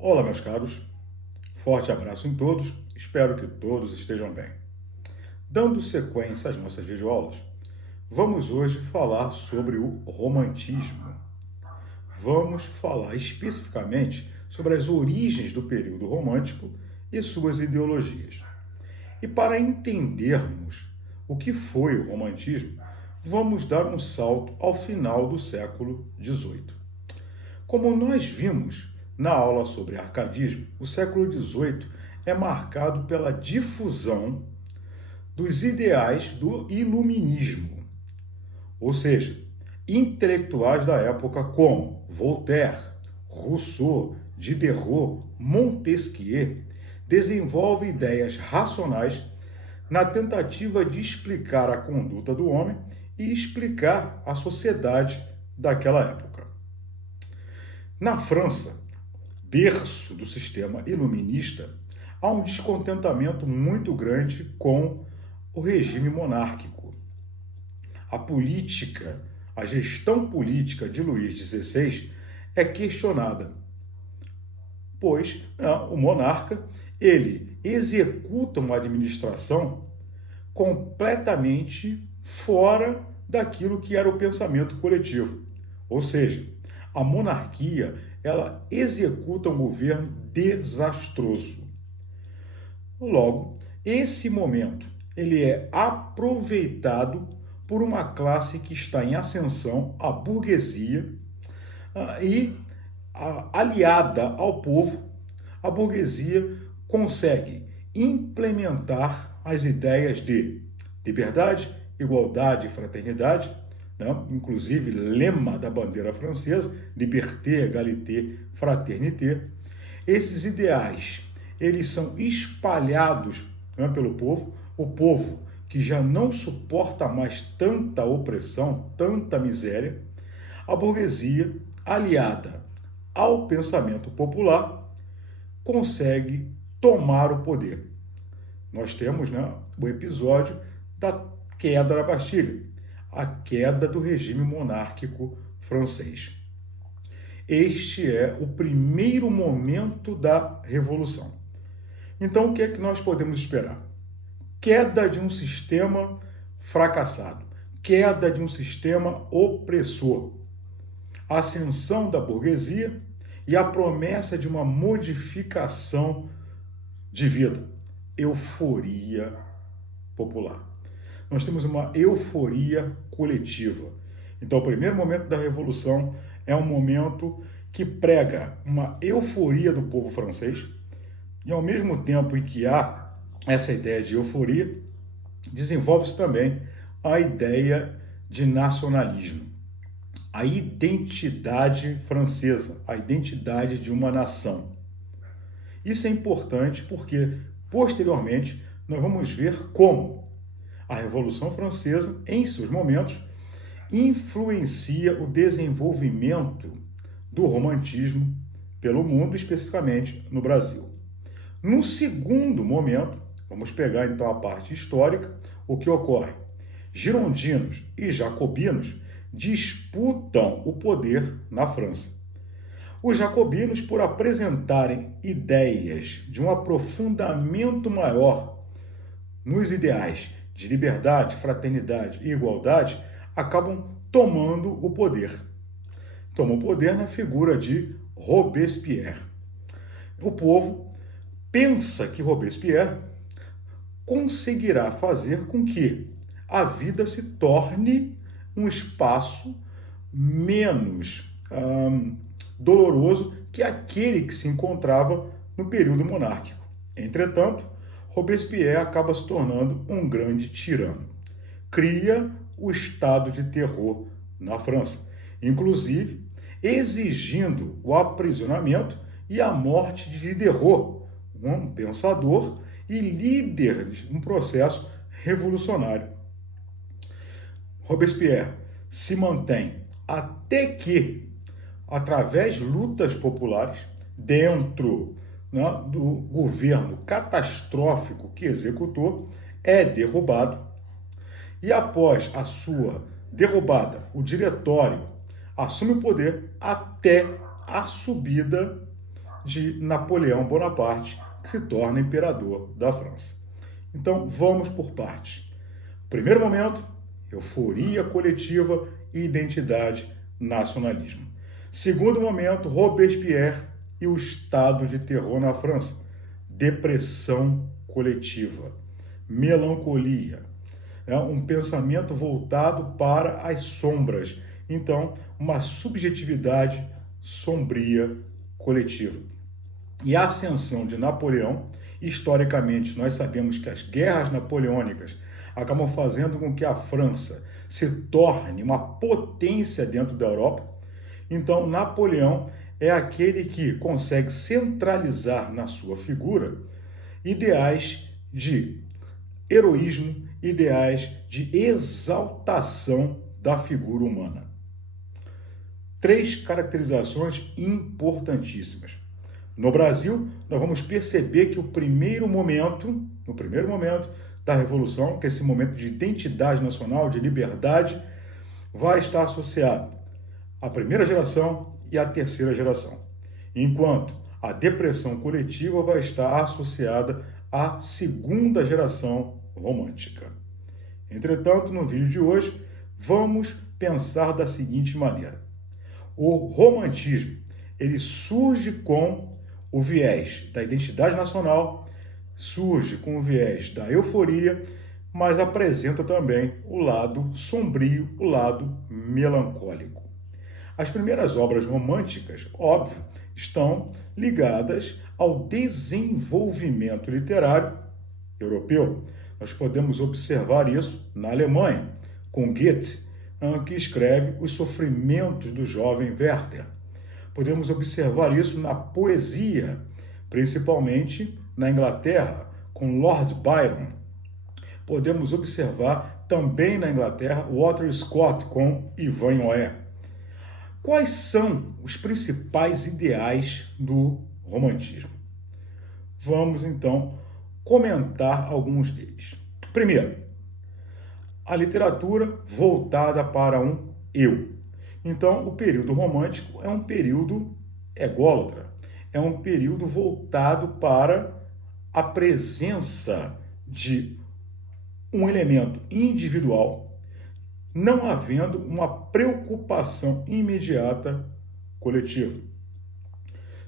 Olá, meus caros. Forte abraço em todos. Espero que todos estejam bem. Dando sequência às nossas videoaulas, vamos hoje falar sobre o romantismo. Vamos falar especificamente sobre as origens do período romântico e suas ideologias. E para entendermos o que foi o romantismo, vamos dar um salto ao final do século XVIII. Como nós vimos na aula sobre arcadismo, o século XVIII é marcado pela difusão dos ideais do iluminismo, ou seja, intelectuais da época como Voltaire, Rousseau, Diderot, Montesquieu desenvolvem ideias racionais na tentativa de explicar a conduta do homem e explicar a sociedade daquela época. Na França, berço do sistema iluminista, há um descontentamento muito grande com o regime monárquico. A política, a gestão política de Luís XVI é questionada, pois o monarca ele executa uma administração completamente fora daquilo que era o pensamento coletivo. Ou seja, a monarquia ela executa um governo desastroso. Logo, esse momento ele é aproveitado por uma classe que está em ascensão, a burguesia, e aliada ao povo, a burguesia consegue implementar as ideias de liberdade, igualdade e fraternidade, inclusive lema da bandeira francesa, liberté, égalité, fraternité. Esses ideais, eles são espalhados pelo povo, o povo que já não suporta mais tanta opressão, tanta miséria, a burguesia, aliada ao pensamento popular, consegue tomar o poder. Nós temos o episódio da queda da Bastilha, a queda do regime monárquico francês. Este é o primeiro momento da Revolução. Então, o que é que nós podemos esperar? Queda de um sistema fracassado, queda de um sistema opressor, ascensão da burguesia e a promessa de uma modificação de vida, euforia popular. Nós temos uma euforia coletiva. Então, o primeiro momento da Revolução é um momento que prega uma euforia do povo francês e, ao mesmo tempo em que há essa ideia de euforia, desenvolve-se também a ideia de nacionalismo, a identidade francesa, a identidade de uma nação. Isso é importante porque, posteriormente, nós vamos ver como a Revolução Francesa, em seus momentos, influencia o desenvolvimento do romantismo pelo mundo, especificamente no Brasil. No segundo momento, vamos pegar então a parte histórica, o que ocorre? Girondinos e jacobinos disputam o poder na França. Os jacobinos, por apresentarem ideias de um aprofundamento maior nos ideais de liberdade, fraternidade e igualdade, acabam tomando o poder. Tomam o poder na figura de Robespierre. O povo pensa que Robespierre conseguirá fazer com que a vida se torne um espaço menos doloroso que aquele que se encontrava no período monárquico. Entretanto, Robespierre acaba se tornando um grande tirano. Cria o estado de terror na França, inclusive exigindo o aprisionamento e a morte de Diderot, um pensador e líder de um processo revolucionário. Robespierre se mantém até que, através de lutas populares, dentro do governo catastrófico que executou, é derrubado. E após a sua derrubada, o diretório assume o poder até a subida de Napoleão Bonaparte, que se torna imperador da França. Então, vamos por partes. Primeiro momento, euforia coletiva e identidade, nacionalismo. Segundo momento, Robespierre e o estado de terror na França, depressão coletiva, melancolia, um pensamento voltado para as sombras, então uma subjetividade sombria coletiva. E a ascensão de Napoleão, historicamente nós sabemos que as guerras napoleônicas acabam fazendo com que a França se torne uma potência dentro da Europa. Então Napoleão é aquele que consegue centralizar na sua figura ideais de heroísmo, ideais de exaltação da figura humana. Três caracterizações importantíssimas. No Brasil, nós vamos perceber que no primeiro momento da Revolução, que é esse momento de identidade nacional, de liberdade, vai estar associado à primeira geração e à terceira geração, enquanto a depressão coletiva vai estar associada à segunda geração romântica. Entretanto, no vídeo de hoje, vamos pensar da seguinte maneira. O romantismo, ele surge com o viés da identidade nacional, surge com o viés da euforia, mas apresenta também o lado sombrio, o lado melancólico. As primeiras obras românticas, óbvio, estão ligadas ao desenvolvimento literário europeu. Nós podemos observar isso na Alemanha, com Goethe, que escreve Os Sofrimentos do Jovem Werther. Podemos observar isso na poesia, principalmente na Inglaterra, com Lord Byron. Podemos observar também na Inglaterra Walter Scott com Ivanhoe. Quais são os principais ideais do romantismo? Vamos, então, comentar alguns deles. Primeiro, a literatura voltada para um eu. Então, o período romântico é um período ególatra, é um período voltado para a presença de um elemento individual, não havendo uma preocupação imediata coletiva.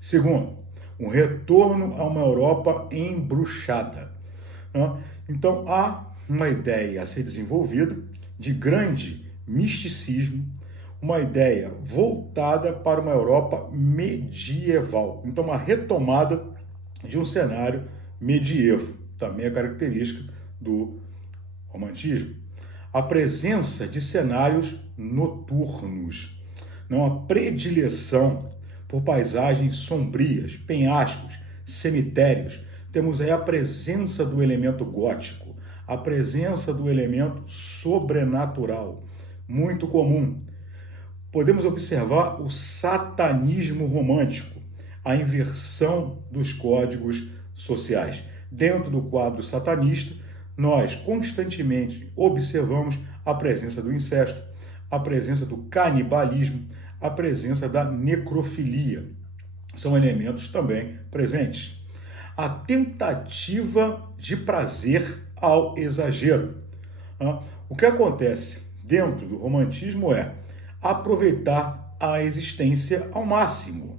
Segundo, um retorno a uma Europa embruxada. Então, há uma ideia a ser desenvolvida de grande misticismo, uma ideia voltada para uma Europa medieval. Então, uma retomada de um cenário medievo, também é característica do romantismo. A presença de cenários noturnos, uma predileção por paisagens sombrias, penhascos, cemitérios. Temos aí a presença do elemento gótico, a presença do elemento sobrenatural, muito comum. Podemos observar o satanismo romântico, a inversão dos códigos sociais. Dentro do quadro satanista, nós constantemente observamos a presença do incesto, a presença do canibalismo, a presença da necrofilia. São elementos também presentes. A tentativa de prazer ao exagero. O que acontece dentro do romantismo é aproveitar a existência ao máximo.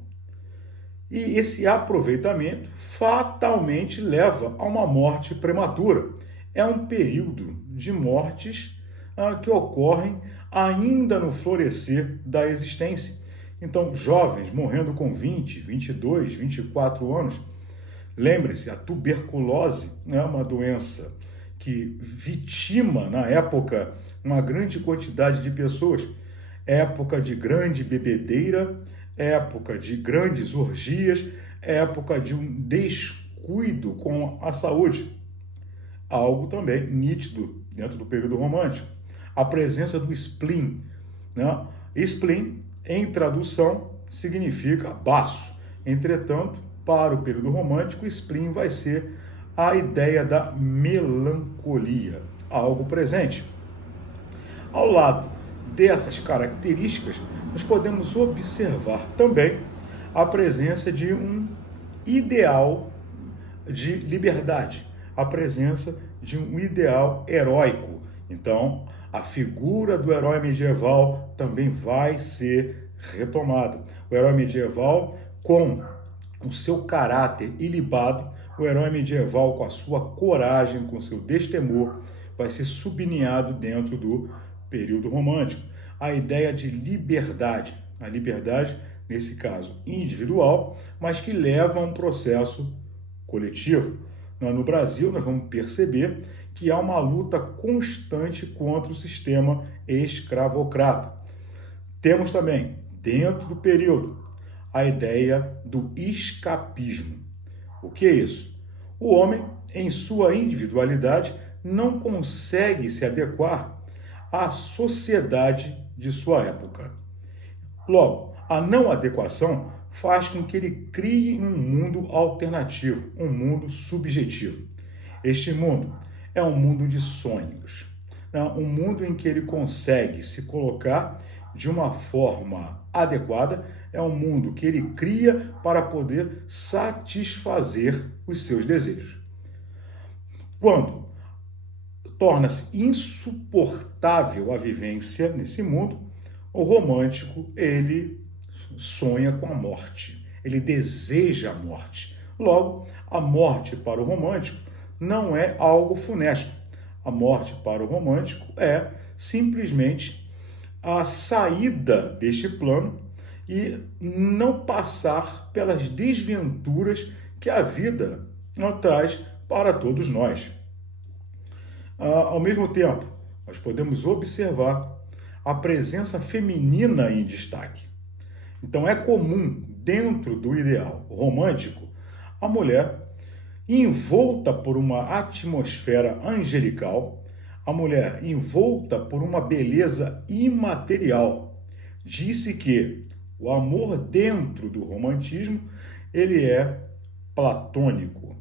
E esse aproveitamento fatalmente leva a uma morte prematura. É um período de mortes que ocorrem ainda no florescer da existência. Então, jovens morrendo com 20, 22, 24 anos. Lembre-se, a tuberculose é uma doença que vitima, na época, uma grande quantidade de pessoas. Época de grande bebedeira, época de grandes orgias, época de um descuido com a saúde. Algo também nítido dentro do período romântico. A presença do spleen. Spleen, em tradução, significa baço. Entretanto, para o período romântico, o spleen vai ser a ideia da melancolia, algo presente. Ao lado dessas características, nós podemos observar também a presença de um ideal de liberdade, a presença de um ideal heróico. Então, a figura do herói medieval também vai ser retomada. O herói medieval com o seu caráter ilibado, o herói medieval com a sua coragem, com o seu destemor, vai ser sublinhado dentro do período romântico. A ideia de liberdade, a liberdade, nesse caso, individual, mas que leva a um processo coletivo. No Brasil, nós vamos perceber que há uma luta constante contra o sistema escravocrata. Temos também, dentro do período, a ideia do escapismo. O que é isso? O homem, em sua individualidade, não consegue se adequar à sociedade de sua época. Logo, a não adequação faz com que ele crie um mundo alternativo, um mundo subjetivo. Este mundo é um mundo de sonhos, um mundo em que ele consegue se colocar de uma forma adequada, é um mundo que ele cria para poder satisfazer os seus desejos. Quando torna-se insuportável a vivência nesse mundo, o romântico, ele sonha com a morte, ele deseja a morte. Logo, a morte para o romântico não é algo funesto. A morte para o romântico é simplesmente a saída deste plano e não passar pelas desventuras que a vida traz para todos nós. Ao mesmo tempo, nós podemos observar a presença feminina em destaque. Então, é comum, dentro do ideal romântico, a mulher envolta por uma atmosfera angelical, a mulher envolta por uma beleza imaterial. Disse que o amor dentro do romantismo, ele é platônico,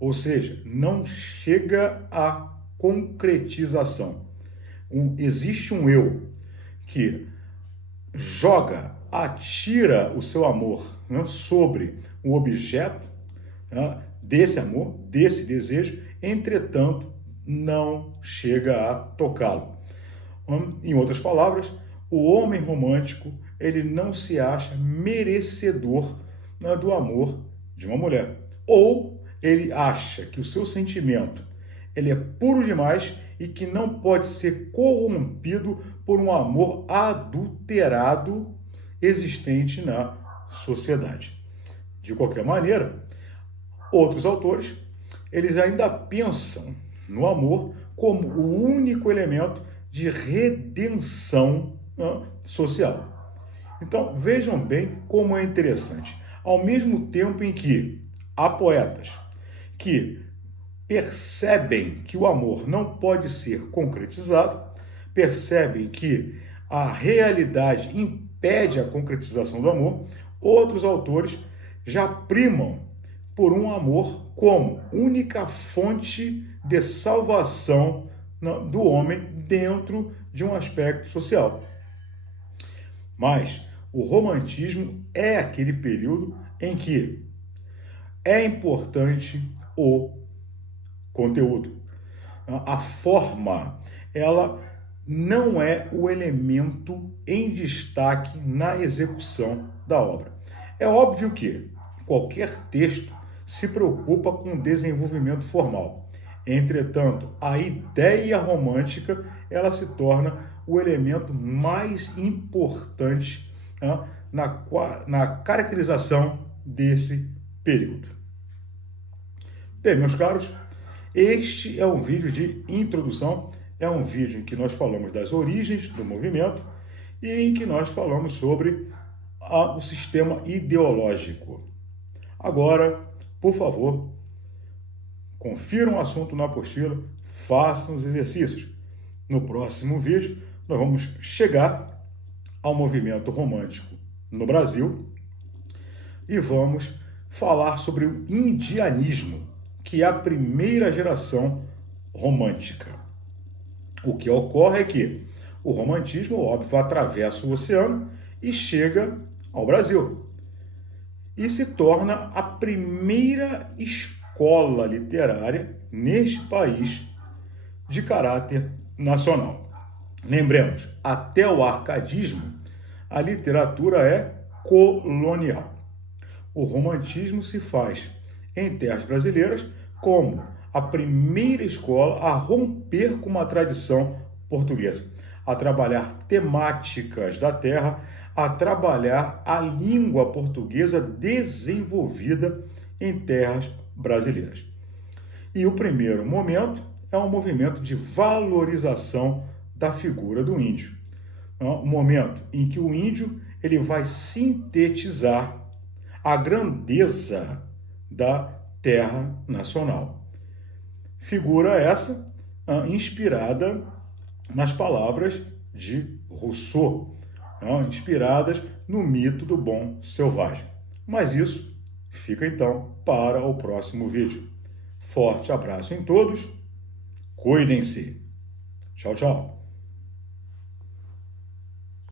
ou seja, não chega à concretização. Existe um eu que atira o seu amor sobre o objeto desse amor, desse desejo, entretanto, não chega a tocá-lo. Em outras palavras, o homem romântico, ele não se acha merecedor do amor de uma mulher. Ou ele acha que o seu sentimento ele é puro demais e que não pode ser corrompido por um amor adulterado existente na sociedade. De qualquer maneira, outros autores, eles ainda pensam no amor como o único elemento de redenção social. Então, vejam bem como é interessante. Ao mesmo tempo em que há poetas que percebem que o amor não pode ser concretizado, percebem que a realidade impede a concretização do amor, outros autores já primam por um amor como única fonte de salvação do homem dentro de um aspecto social. Mas o romantismo é aquele período em que é importante o conteúdo. A forma, ela não é o elemento em destaque na execução da obra. É óbvio que qualquer texto se preocupa com o desenvolvimento formal. Entretanto, a ideia romântica, ela se torna o elemento mais importante na caracterização desse período. Bem, meus caros, este é um vídeo de introdução, é um vídeo em que nós falamos das origens do movimento e em que nós falamos sobre o sistema ideológico. Agora, por favor, confiram o assunto na apostila, façam os exercícios. No próximo vídeo, nós vamos chegar ao movimento romântico no Brasil e vamos falar sobre o indianismo, que é a primeira geração romântica. O que ocorre é que o romantismo, óbvio, atravessa o oceano e chega ao Brasil. e se torna a primeira escola literária neste país de caráter nacional. Lembremos, até o arcadismo, a literatura é colonial. O romantismo se faz em terras brasileiras como a primeira escola a romper com uma tradição portuguesa, a trabalhar temáticas da terra, a trabalhar a língua portuguesa desenvolvida em terras brasileiras. E o primeiro momento é um movimento de valorização da figura do índio. Um momento em que o índio ele vai sintetizar a grandeza da terra nacional. Figura essa inspirada nas palavras de Rousseau, inspiradas no mito do bom selvagem. Mas isso fica então para o próximo vídeo. Forte abraço em todos, cuidem-se. Tchau, tchau.